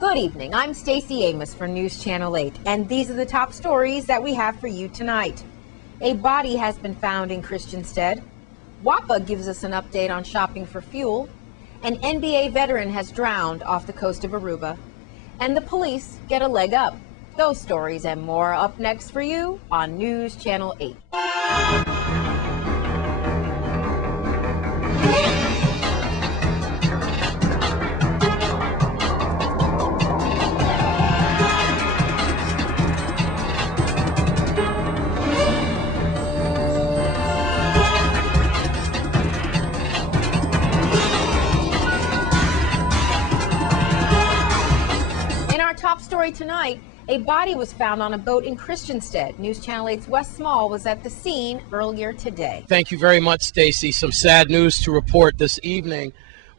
Good evening. I'm Stacey Amos for News Channel 8, and these are the top stories that we have for you tonight. A body has been found in Christiansted. WAPA gives us an update on shopping for fuel. An NBA veteran has drowned off the coast of Aruba. And the police get a leg up. Those stories and more up next for you on News Channel 8. Top story tonight, a body was found on a boat in Christiansted. News Channel 8's Wes Small was at the scene earlier today. Thank you very much, Stacey. Some sad news to report this evening.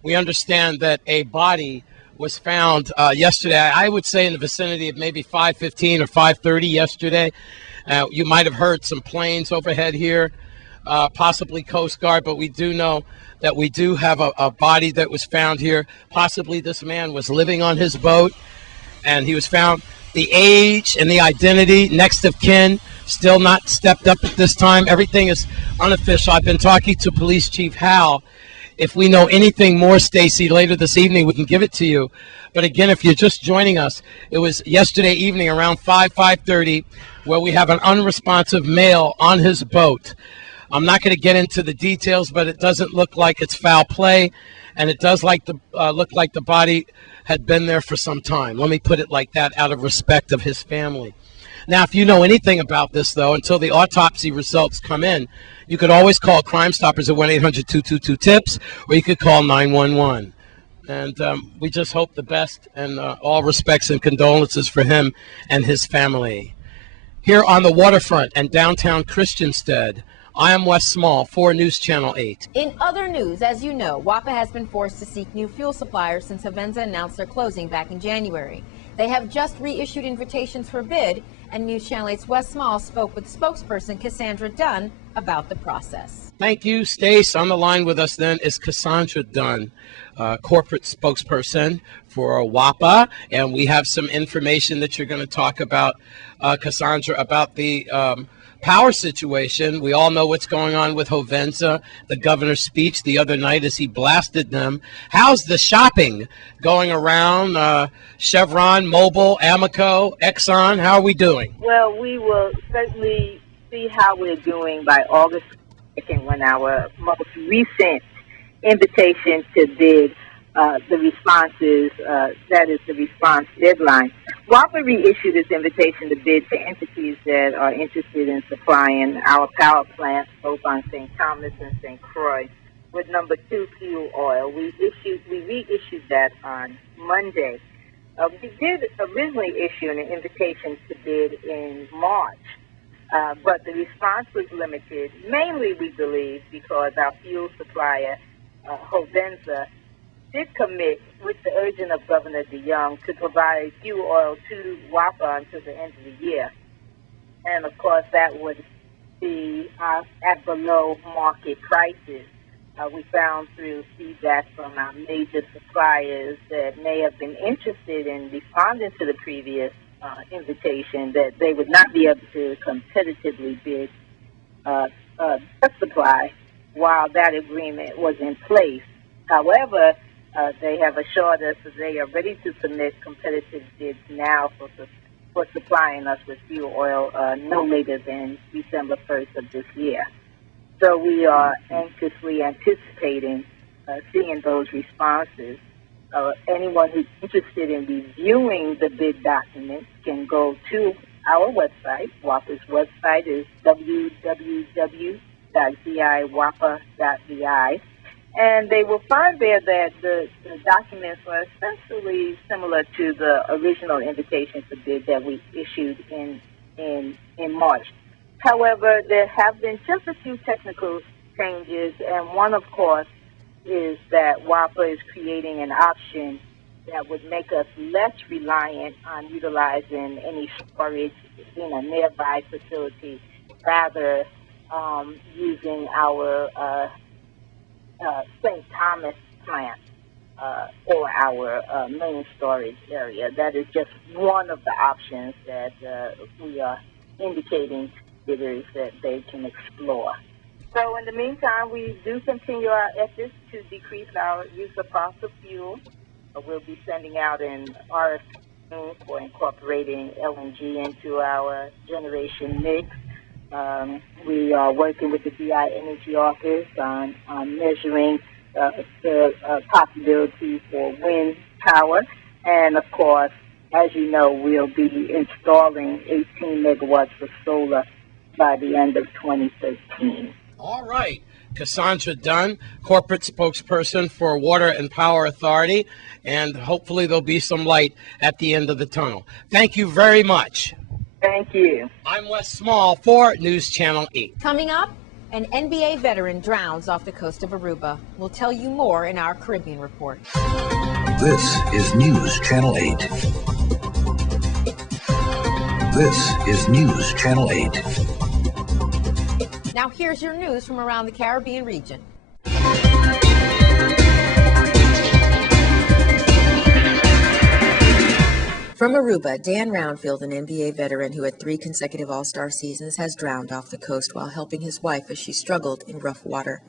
We understand that a body was found yesterday, I would say in the vicinity of maybe 5:15 or 5:30 yesterday. You might have heard some planes overhead here, possibly Coast Guard, but we do know that we do have a body that was found here. Possibly this man was living on his boat, and he was found. The age and the identity, next of kin, still not stepped up at this time. Everything is unofficial. I've been talking to Police Chief Hal. If we know anything more, Stacey, later this evening, we can give it to you. But again, if you're just joining us, it was yesterday evening around 5:30, where we have an unresponsive male on his boat. I'm not going to get into the details, but it doesn't look like it's foul play, and it does look like the body had been there for some time. Let me put it like that, out of respect of his family. Now, if you know anything about this, though, until the autopsy results come in, you could always call Crime Stoppers at 1-800-222-TIPS, or you could call 911. And we just hope the best, and all respects and condolences for him and his family. Here on the waterfront and downtown Christiansted, I am Wes Small for News Channel 8. In other news, as you know, WAPA has been forced to seek new fuel suppliers since Hovensa announced their closing back in January. They have just reissued invitations for bid, and News Channel 8's Wes Small spoke with spokesperson Cassandra Dunn about the process. Thank you, Stace. On the line with us then is Cassandra Dunn, corporate spokesperson for WAPA, and we have some information that you're going to talk about, Cassandra, about the power situation. We all know what's going on with Hovensa, the governor's speech the other night as he blasted them. How's the shopping going around? Chevron, Mobil, Amoco, Exxon, how are we doing? Well, we will certainly see how we're doing by August 2nd, when our most recent invitation to bid the responses, that is the response deadline. WAPA reissued its invitation to bid to entities that are interested in supplying our power plants, both on St. Thomas and St. Croix, with number 2 fuel oil. We reissued that on Monday. We did originally issue an invitation to bid in March, but the response was limited, mainly, we believe, because our fuel supplier, Hovensa, did commit, with the urging of Governor DeYoung, to provide fuel oil to WAPA until the end of the year. And, of course, that would be at below market prices. We found through feedback from our major suppliers that may have been interested in responding to the previous invitation that they would not be able to competitively bid supply while that agreement was in place. However, they have assured us that they are ready to submit competitive bids now for supplying us with fuel oil no later than December 1st of this year. So we are anxiously anticipating seeing those responses. Anyone who's interested in reviewing the bid documents can go to our website. WAPA's website is www.ziwapa.vi. And they will find there that the documents are essentially similar to the original invitation to bid that we issued in March. However, there have been just a few technical changes, and one, of course, is that WAPA is creating an option that would make us less reliant on utilizing any storage in a nearby facility, rather using our St. Thomas plant or our main storage area. That is just one of the options that we are indicating to visitors that they can explore. So in the meantime, we do continue our efforts to decrease our use of fossil fuel. We'll be sending out an RFP for incorporating LNG into our generation mix. We are working with the DI Energy Office on measuring the possibility for wind power. And, of course, as you know, we'll be installing 18 megawatts of solar by the end of 2013. All right. Cassandra Dunn, corporate spokesperson for Water and Power Authority, and hopefully there'll be some light at the end of the tunnel. Thank you very much. Thank you. I'm Wes Small for News Channel 8. Coming up, an NBA veteran drowns off the coast of Aruba. We'll tell you more in our Caribbean report. This is News Channel 8. This is News Channel 8. Now here's your news from around the Caribbean region. From Aruba, Dan Roundfield, an NBA veteran who had 3 consecutive All-Star seasons, has drowned off the coast while helping his wife as she struggled in rough water.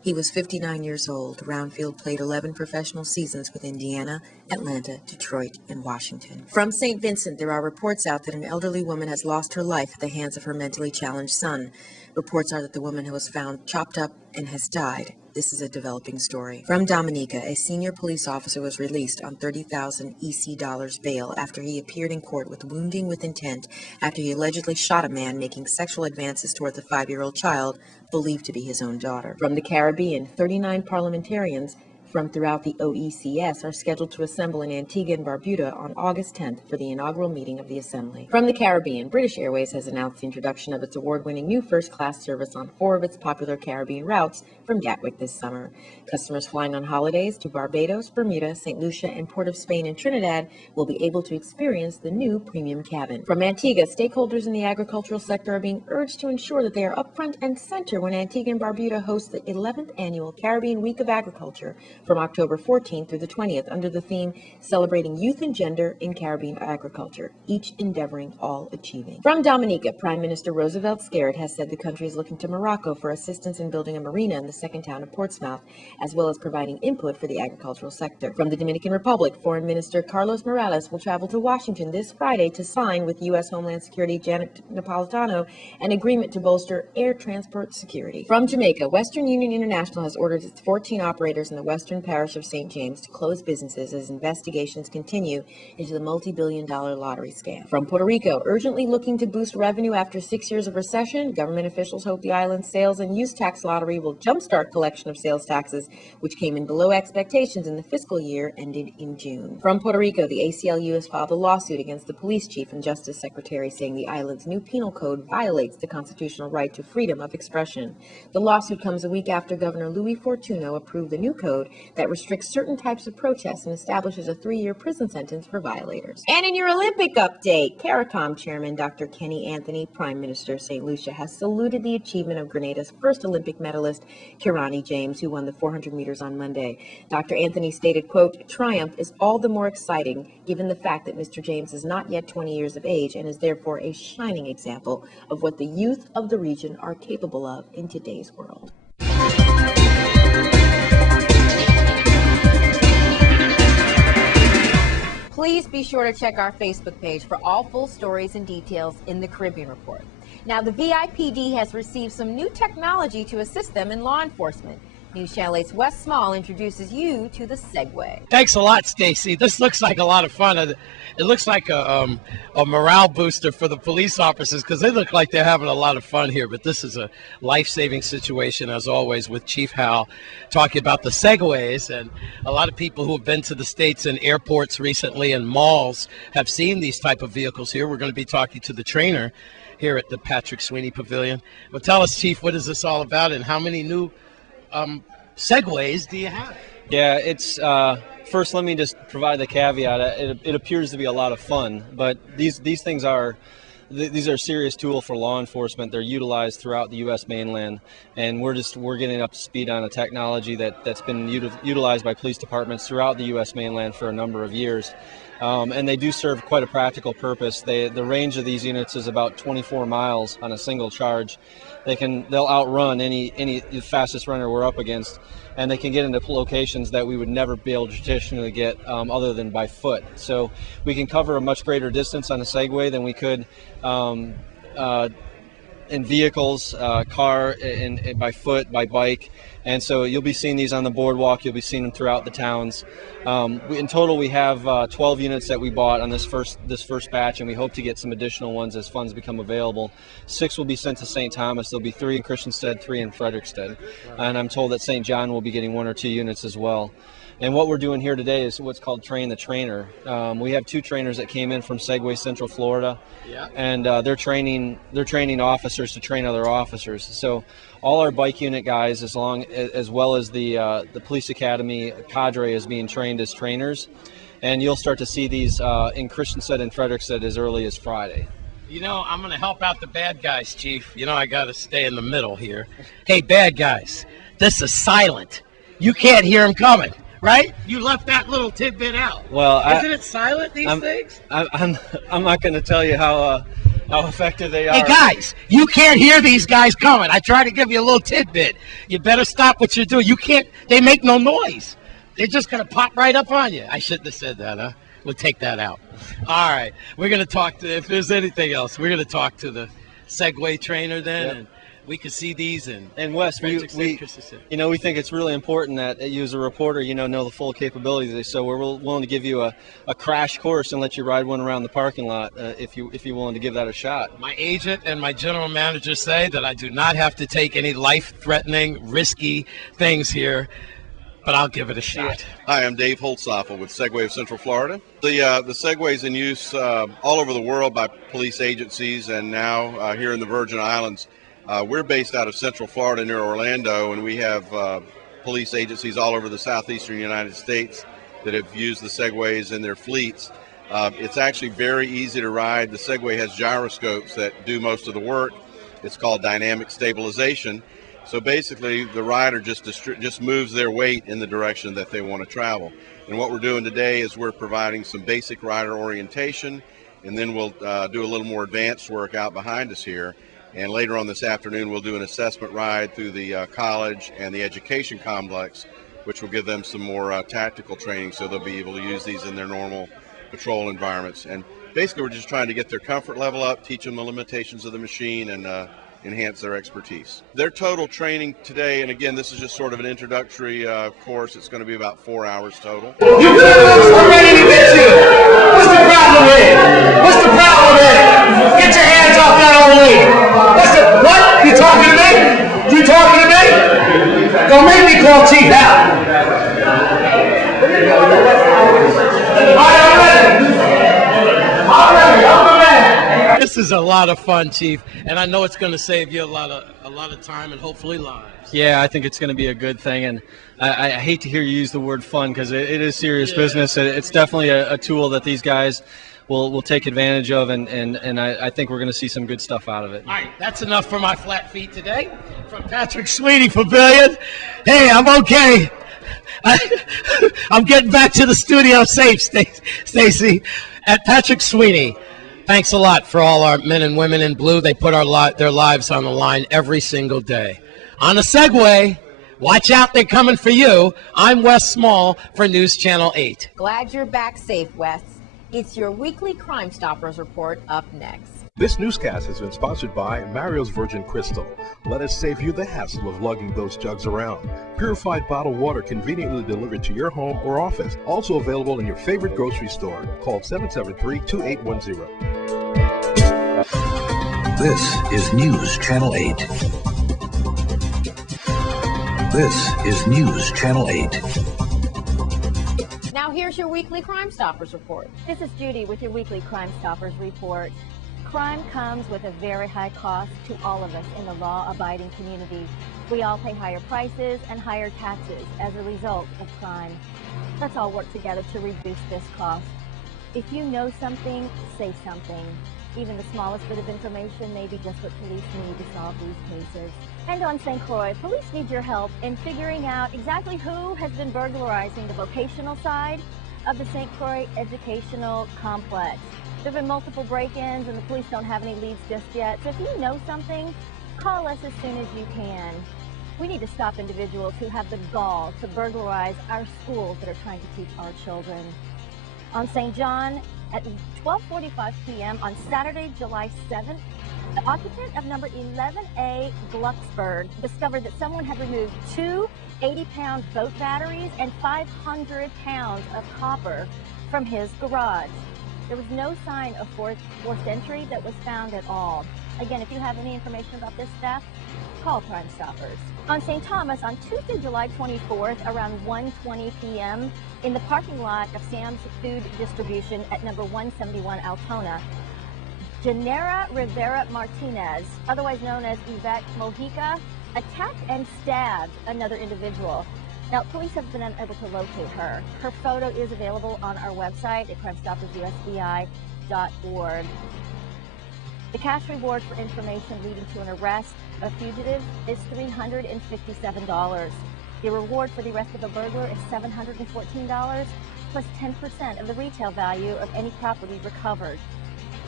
He was 59 years old. Roundfield played 11 professional seasons with Indiana, Atlanta, Detroit, and Washington. From St. Vincent, there are reports out that an elderly woman has lost her life at the hands of her mentally challenged son. Reports are that the woman was found chopped up and has died. This is a developing story. From Dominica, a senior police officer was released on $30,000 EC dollars bail after he appeared in court with wounding with intent after he allegedly shot a man making sexual advances toward the 5-year-old child believed to be his own daughter. From the Caribbean, 39 parliamentarians from throughout the OECS are scheduled to assemble in Antigua and Barbuda on August 10th for the inaugural meeting of the Assembly. From the Caribbean, British Airways has announced the introduction of its award-winning new first-class service on 4 of its popular Caribbean routes from Gatwick this summer. Customers flying on holidays to Barbados, Bermuda, St. Lucia, and Port of Spain and Trinidad will be able to experience the new premium cabin. From Antigua, stakeholders in the agricultural sector are being urged to ensure that they are upfront and center when Antigua and Barbuda host the 11th annual Caribbean Week of Agriculture from October 14th through the 20th under the theme Celebrating Youth and Gender in Caribbean Agriculture, each endeavoring, all achieving. From Dominica, Prime Minister Roosevelt Skerrit has said the country is looking to Morocco for assistance in building a marina in the second town of Portsmouth, as well as providing input for the agricultural sector. From the Dominican Republic, Foreign Minister Carlos Morales will travel to Washington this Friday to sign with U.S. Homeland Security Janet Napolitano an agreement to bolster air transport security. From Jamaica, Western Union International has ordered its 14 operators in the western parish of St. James to close businesses as investigations continue into the multi-billion-dollar lottery scam. From Puerto Rico, urgently looking to boost revenue after 6 years of recession, government officials hope the island's sales and use tax lottery will jumpstart collection of sales taxes, which came in below expectations in the fiscal year ended in June. From Puerto Rico, the ACLU has filed a lawsuit against the police chief and justice secretary, saying the island's new penal code violates the constitutional right to freedom of expression. The lawsuit comes a week after Governor Louis Fortuno approved the new code that restricts certain types of protests and establishes a 3-year prison sentence for violators. And in your Olympic update, CARICOM Chairman Dr. Kenny Anthony, Prime Minister of St. Lucia, has saluted the achievement of Grenada's first Olympic medalist, Kirani James, who won the 400 meters on Monday. Dr. Anthony stated, quote, "Triumph is all the more exciting given the fact that Mr. James is not yet 20 years of age and is therefore a shining example of what the youth of the region are capable of in today's world." Please be sure to check our Facebook page for all full stories and details in the Caribbean Report. Now, the VIPD has received some new technology to assist them in law enforcement. News Channel 8's Wes Small introduces you to the Segway. Thanks a lot, Stacy. This looks like a lot of fun. It looks like a morale booster for the police officers because they look like they're having a lot of fun here. But this is a life-saving situation, as always, with Chief Hal talking about the Segways. And a lot of people who have been to the States and airports recently and malls have seen these type of vehicles here. We're going to be talking to the trainer here at the Patrick Sweeney Pavilion. Well, tell us, Chief, what is this all about and how many new Segways do you have? Yeah, it's first let me just provide the caveat. It appears to be a lot of fun, but these things are these are a serious tool for law enforcement. They're utilized throughout the U.S. mainland, and we're getting up to speed on a technology that's been utilized by police departments throughout the U.S. mainland for a number of years. And they do serve quite a practical purpose. The range of these units is about 24 miles on a single charge. They'll outrun any fastest runner we're up against, and they can get into locations that we would never be able to traditionally get other than by foot. So we can cover a much greater distance on a Segway than we could in vehicles, car, and by foot, by bike. And so you'll be seeing these on the boardwalk. You'll be seeing them throughout the towns. In total, we have 12 units that we bought on this first batch, and we hope to get some additional ones as funds become available. 6 will be sent to St. Thomas. There'll be 3 in Christiansted, 3 in Frederickstead. And I'm told that St. John will be getting 1 or 2 units as well. And what we're doing here today is what's called Train the Trainer. We have 2 trainers that came in from Segway Central Florida, and they're training officers to train other officers. So all our bike unit guys, as well as the police academy cadre, is being trained as trainers, and you'll start to see these in Christiansted and Frederickstead as early as Friday. You know, I'm going to help out the bad guys, Chief. You know, I got to stay in the middle here. Hey, bad guys, this is silent. You can't hear them coming. Right? You left that little tidbit out. Well, isn't it silent, these things? I'm not going to tell you how effective they are. Hey, guys, you can't hear these guys coming. I tried to give you a little tidbit. You better stop what you're doing. You can't. They make no noise. They're just going to pop right up on you. I shouldn't have said that, huh? We'll take that out. All right. We're going to talk to, if there's anything else, we're going to talk to the Segway trainer then. Yep. And we can see these and Wes, we think it's really important that you as a reporter, know the full capabilities of these. So we're willing to give you a crash course and let you ride one around the parking lot if you're willing to give that a shot. My agent and my general manager say that I do not have to take any life-threatening, risky things here, but I'll give it a shot. Hi, I'm Dave Holtzoffel with Segway of Central Florida. The Segway is in use all over the world by police agencies, and now here in the Virgin Islands. We're based out of Central Florida near Orlando, and we have police agencies all over the southeastern United States that have used the Segways in their fleets. It's actually very easy to ride. The Segway has gyroscopes that do most of the work. It's called dynamic stabilization. So basically, the rider just moves their weight in the direction that they want to travel. And what we're doing today is we're providing some basic rider orientation, and then we'll do a little more advanced work out behind us here. And later on this afternoon, we'll do an assessment ride through the college and the education complex, which will give them some more tactical training so they'll be able to use these in their normal patrol environments. And basically, we're just trying to get their comfort level up, teach them the limitations of the machine, and enhance their expertise. Their total training today, and again, this is just sort of an introductory course, it's going to be about 4 hours total. You fellas are ready to get you. What's the problem with it? What's the problem with it? Get your hands off that old lady. What? You talking to me? You talking to me? Don't make me call Chief out. This is a lot of fun, Chief, and I know it's going to save you a lot of time and hopefully lives. Yeah, I think it's going to be a good thing, and I hate to hear you use the word fun because it is serious business. It's definitely a tool that these guys will take advantage of, and I think we're going to see some good stuff out of it. All right, that's enough for my flat feet today. From Patrick Sweeney Pavilion. Hey, I'm okay. I'm getting back to the studio safe, Stacy. At Patrick Sweeney, thanks a lot for all our men and women in blue. They put their lives on the line every single day. On a Segway, watch out, they're coming for you. I'm Wes Small for News Channel 8. Glad you're back safe, Wes. It's your weekly Crime Stoppers report up next. This newscast has been sponsored by Mario's Virgin Crystal. Let us save you the hassle of lugging those jugs around. Purified bottled water conveniently delivered to your home or office. Also available in your favorite grocery store. Call 773-2810. This is News Channel 8. This is News Channel 8. Now here's your weekly Crime Stoppers report. This is Judy with your weekly Crime Stoppers report. Crime comes with a very high cost to all of us in the law-abiding community. We all pay higher prices and higher taxes as a result of crime. Let's all work together to reduce this cost. If you know something, say something. Even the smallest bit of information may be just what police need to solve these cases. And on St. Croix, police need your help in figuring out exactly who has been burglarizing the vocational side of the St. Croix Educational Complex. There have been multiple break-ins and the police don't have any leads just yet. So if you know something, call us as soon as you can. We need to stop individuals who have the gall to burglarize our schools that are trying to teach our children. On St. John, at 12:45 p.m. on Saturday, July 7th, the occupant of number 11A Glucksburg discovered that someone had removed two 80-pound boat batteries and 500 pounds of copper from his garage. There was no sign of forced entry that was found at all. Again, if you have any information about this theft, call Crime Stoppers. On St. Thomas, on Tuesday, July 24th, around 1:20 p.m., in the parking lot of Sam's Food Distribution at number 171 Altona, Genera Rivera Martinez, otherwise known as Yvette Mojica, attacked and stabbed another individual. Now, police have been unable to locate her. Her photo is available on our website at crimestoppersusbi.org. The cash reward for information leading to an arrest of fugitives is $357. The reward for the arrest of a burglar is $714, plus 10% of the retail value of any property recovered.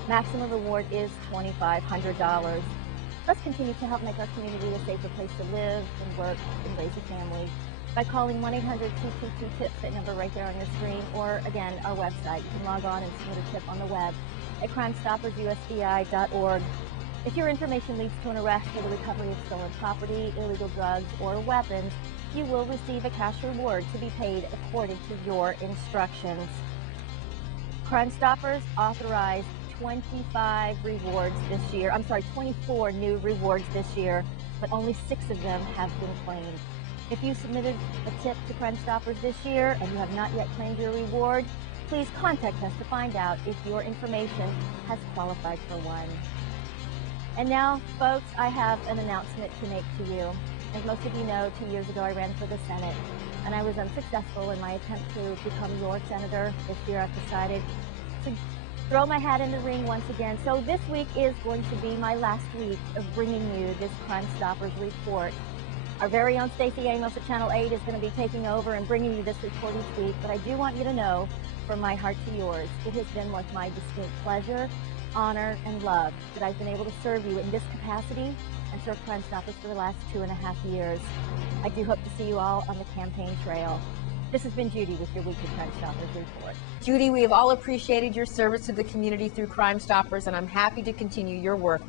Maximum reward is $2,500. Let's continue to help make our community a safer place to live and work and raise a family by calling 1-800-222-TIPS, that number right there on your screen, or again, our website. You can log on and submit a tip on the web at crimestoppersusbi.org. If your information leads to an arrest for the recovery of stolen property, illegal drugs, or weapons, you will receive a cash reward to be paid according to your instructions. Crime Stoppers authorized 24 new rewards this year, but only 6 of them have been claimed. If you submitted a tip to Crime Stoppers this year and you have not yet claimed your reward, please contact us to find out if your information has qualified for one. And now, folks, I have an announcement to make to you. As most of you know, 2 years ago I ran for the Senate, and I was unsuccessful in my attempt to become your senator. This year I've decided to throw my hat in the ring once again. So this week is going to be my last week of bringing you this Crime Stoppers report. Our very own Stacey Amos at Channel 8 is going to be taking over and bringing you this report each week, but I do want you to know, from my heart to yours, it has been with my distinct pleasure, honor, and love that I've been able to serve you in this capacity and serve Crime Stoppers for the last 2.5 years. I do hope to see you all on the campaign trail. This has been Judy with your weekly Crime Stoppers report. Judy, we have all appreciated your service to the community through Crime Stoppers, and I'm happy to continue your work.